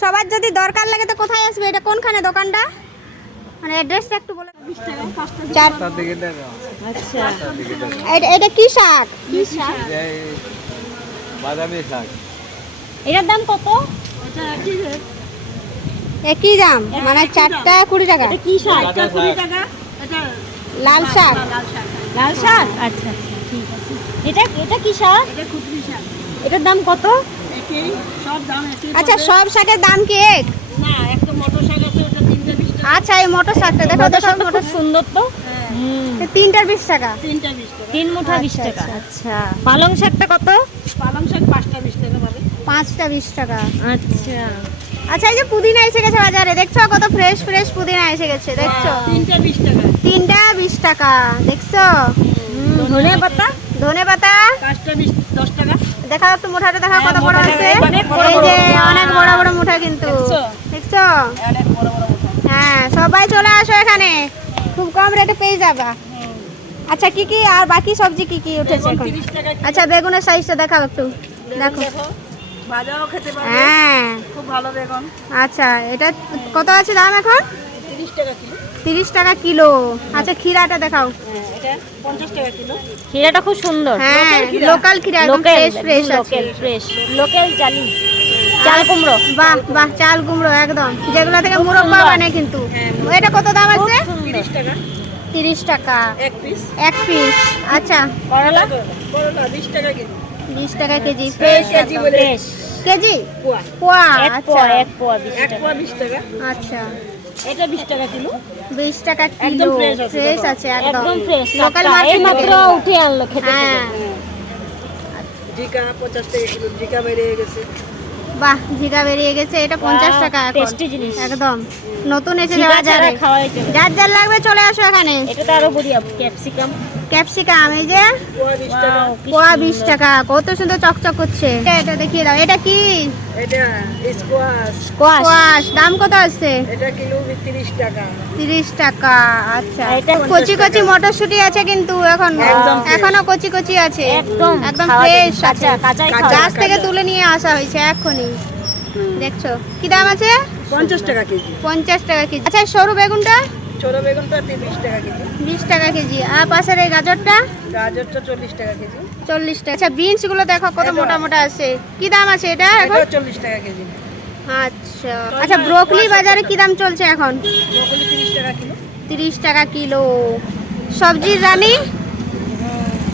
সবার যদি দরকার লাগে তো কোথায় আসবে? এটা কোনখানে দোকানটা, মানে অ্যাড্রেসটা একটু বলে। আচ্ছা, এটা কি শাক? বাদামি শাক। এটার দাম কত? একই দাম, মানে 4টা 20 টাকা। কি শাক? লাল শাক। লাল শাক, আচ্ছা ঠিক আছে। এটা কি শাক? এটার দাম কত? আচ্ছা, সব শাকের দাম কি এক? আচ্ছা, এই মটর শাকটা দেখো, খুব সুন্দর তো। 3টার 20 টাকা। 3 মুঠা 20 টাকা। আচ্ছা, পালং শাকটা কত? পালং শাক 5টা 20 টাকা পাবে। 5টা 20 টাকা। আচ্ছা আচ্ছা, এই যে পুদিনা এসে গেছে বাজারে, দেখছো কত ফ্রেশ ফ্রেশ পুদিনা এসে গেছে, দেখছো? 3টা 20 টাকা। 3টা 20 টাকা, দেখছো? ধনে পাতা? ধনে পাতা 5টা 20 10 টাকা। দেখাও একটু, মুঠাটা দেখাও কত বড় আছে। অনেক বড় এই বড়। যে অনেক বড় বড় মুঠা কিন্তু, দেখছো? অনেক বড় বড় মোটা। হ্যাঁ, সবাই চলে আসো এখানে, খুব কম রেটে পেয়ে যাবা। আচ্ছা, কি কি আর বাকি সবজি কি কি উঠেছে এখন? 30 টাকা। আচ্ছা, বেগুনের সাইজটা দেখাও একটু, দেখো। দেখো, ভাজাও খেতে পারবে। হ্যাঁ, খুব ভালো বেগুন। আচ্ছা, এটা কত আছে দাম এখন? 30 টাকা কিলো। 30 টাকা কিলো। আচ্ছা, ক্ষীরাটা দেখাও। এটা 50 টাকা কিলো। ক্ষীরাটা খুব সুন্দর। হ্যাঁ, লোকাল ক্ষীরা, একদম ফ্রেশ ফ্রেশ আছে। লোকাল ফ্রেশ, লোকাল জালি। চাল কুমড়ো, বাহ বাহ, চাল কুমড়ো একদম, যেগুলো থেকে মুরব্বা বানায় কিন্তু। এটা কত দাম আছে? 30 টাকা 30 টাকা এক পিস। এক পিস। আচ্ছা, করলা? করলা 20 টাকা কিলো। 20 টাকা কেজি। ফ্রেশ কেজি বলে। ফ্রেশ। কেজি পোয়া। পোয়া? এক আচ্ছা পোয়া 20 এক টাকা। পোয়া 20 টাকা। আচ্ছা, এটা 20 টাকা কিলো। 20 টাকা একদম কিলো। fresh আছে, ফ্রেশ দেখো। আছে একদম, একদম ফ্রেশ। লোকাল এই মার্কেট মাত্র উঠে আনলো খেতে। হ্যাঁ, জিকা 50 টাকা কিলো। জিকা বেড়ে গেছে। বাহ, ঝিঙা বেরিয়ে গেছে, এটা 50 টাকা এখন। টেস্টি জিনিস। একদম নতুন এসেছে জিরা বাজারে। ছাড়া খাওয়াই চলে। যার যার লাগবে চলে আসো এখানে। এটা তো আরো বড়িয়া। ক্যাপসিকাম ক্যাপসিকাম এই যে পোয়া 20 টাকা। পোয়া 20 টাকা, কত সুন্দর চকচক করছে। এটা দেখিয়ে দাও, এটা কি? এটা স্কোয়াশ। কোয়াশ, দাম কত আছে? এটা কিলো 30 টাকা। 30 টাকা। আচ্ছা, এটা কচি কচি মটরশুঁটি আছে কিন্তু এখন, একদম fresh। এখনো কচি কচি আছে, একদম একদম খাওয়া ফ্রেশ যাবে। আছে, কাঁচাই কাঁচা। খাওয়া গাছ যাবে। থেকে তুলে নিয়ে আসা হয়েছে এখনই। দেখছো কি দাম আছে? 50 টাকা কেজি। 50 টাকা কেজি। আচ্ছা, সরু বেগুনটা? ছোট বেগুনটা 30 টাকা কেজি। 20 টাকা কেজি। আর পাশের এই গাজরটা? গাজরটা 40 টাকা কেজি। 40 টাকা। আচ্ছা, বিনস গুলো দেখো কত এটা? মোটা মোটা আছে, কি দাম আছে এটা এখন? এটা 40 টাকা কেজি। আচ্ছা আচ্ছা, ব্রোকলি বাজারে কি দাম চলছে এখন? ব্রকলি 30 টাকা কিলো। 30 টাকা কিলো। সবজির রানী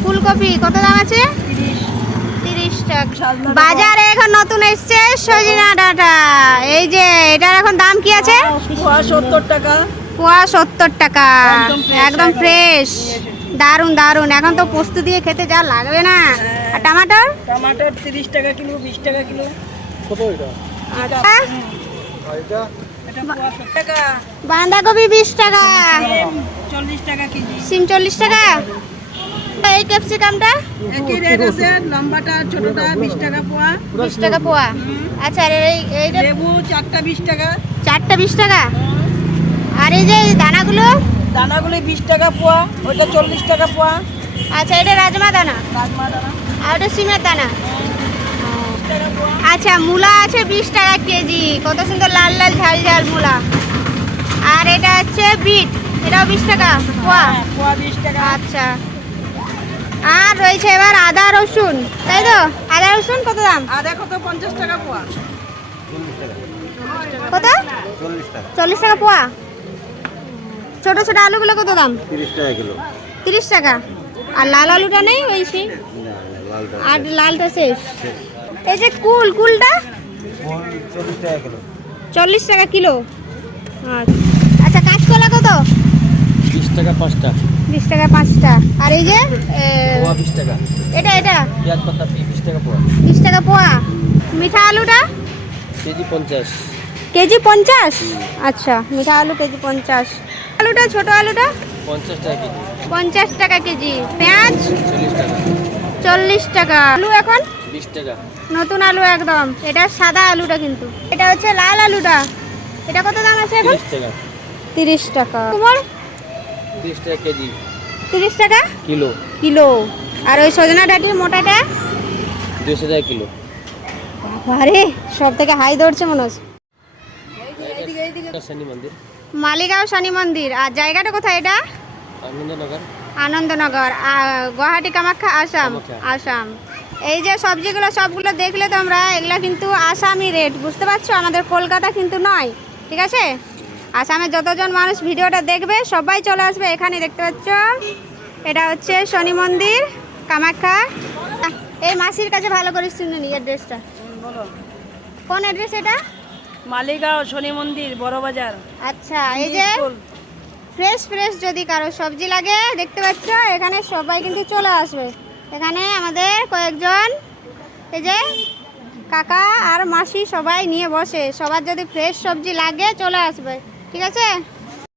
ফুলকপি কত দাম আছে? 30 টাকা। বাজারে এখন নতুন এসছে সজনা ডাঁটা, এই যে এটার এখন দাম কি আছে? পোয়া 70 টাকা। পোয়া 70 টাকা, একদম fresh, একদম ফ্রেশ। দারুন দারুন, এখন তো পোস্ত দিয়ে খেতে যা লাগবে না। আর টমাটোর? টমাটোর 30 টাকা কিলো 20 টাকা কিলো। কত এটা? আচ্ছা, এটা এটা পোয়া 70 টাকা। বাঁধাকপি 20 টাকা, সিম 40 টাকা কেজি। সিম 40 টাকা। এই ক্যাপসিকামটা একই রেট আছে, লম্বাটা ছোটটা 20 টাকা পোয়া। 20 টাকা পোয়া। আচ্ছা, আর এইটা লেবু 4টা 20 টাকা। 4টা 20 টাকা। আর এই যে দানাগুলো? দানাগুলি 20 টাকা পোয়া, ওইটা 40 টাকা পোয়া। আচ্ছা, এটা রাজমা দানা, রাজমা দানা আর ওটা সিমের দানা। 20 টাকা পোয়া। আচ্ছা, মূলা আছে 20 টাকা কেজি, কত সুন্দর লাল লাল ঝাল ঝাল মূলা। আর এটা হচ্ছে বিট, এটাও 20 টাকা পোয়া। পোয়া 20 টাকা। আচ্ছা, আর রয়েছে এবার আদা রসুন, তাই তো? আদা রসুন কত দাম? আদা কত 50 টাকা পোয়া। কত? 40 টাকা। 40 টাকা পোয়া। ছোট ছোট আলুগুলো কত দাম? 30 টাকা কিলো। 30 টাকা। আর লাল আলুটা নেই ওই সেই? লালটা আর লালটা শেষ। এই যে কুলটা 40 টাকা কিলো। 40 টাকা কিলো। আচ্ছা, কাঁচকলা কত? 20 টাকা 5টা। 20 টাকা 5টা। আর এই যে পোয়া 20 টাকা। এটা পেঁয়াজ পাতা 20 টাকা পোয়া। 20 টাকা পোয়া। মিঠা আলুটা কেজি 50। কেজি 50। আচ্ছা, মিঠা আলু কেজি 50। আলুটা ছোট আলুটা 50 টাকা কেজি। 50 টাকা কেজি। পেঁয়াজ 40 টাকা। 40 টাকা। আলু এখন 20 টাকা। নতুন আলু একদম, এটা সাদা আলুটা কিন্তু। এটা হচ্ছে লাল আলুটা, এটা কত দাম আছে এখন? 30 টাকা। 30 টাকা। কুমড় 30 টাকা কেজি। 30 টাকা কিলো। কিলো। আর ওই সজনা ডাঁটির মোটাটা? 200 টাকা কিলো। আরে সব থেকে হাই ধরছে মনে হচ্ছে। শনি মন্দির, মালিগাঁও শনি মন্দির। আর জায়গাটা কোথায় এটা? আনন্দনগর। আনন্দনগর, গুয়াহাটি কামাখ্যা, আসাম। কামাখ্যা। আসাম। এই যে সবজিগুলো সবগুলো দেখলে তোমরা, এগুলা কিন্তু আসামি রেট, বুঝতে পারছো? আমাদের কলকাতা কিন্তু নয়, ঠিক আছে? আসামে যতজন মানুষ ভিডিওটা দেখবে সবাই চলে আসবে এখানে। দেখতে পাচ্ছ এটা হচ্ছে শনি মন্দির কামাখ্যা। এই মাসির কাছে ভালো করে শুনে নি অ্যাড্রেসটা। বলো কোন অ্যাড্রেস এটা? মালিগাঁও শনি মন্দির, বড় বাজার। আচ্ছা, এই যে ফ্রেশ ফ্রেশ যদি কারো সবজি লাগে, দেখতে পাচ্ছ এখানে সবাই কিন্তু চলে আসবে। এখানে আমাদের কয়েকজন এই যে কাকা আর মাসি সবাই নিয়ে বসে। সবার যদি ফ্রেশ সবজি লাগে চলে আসবে, ঠিক আছে?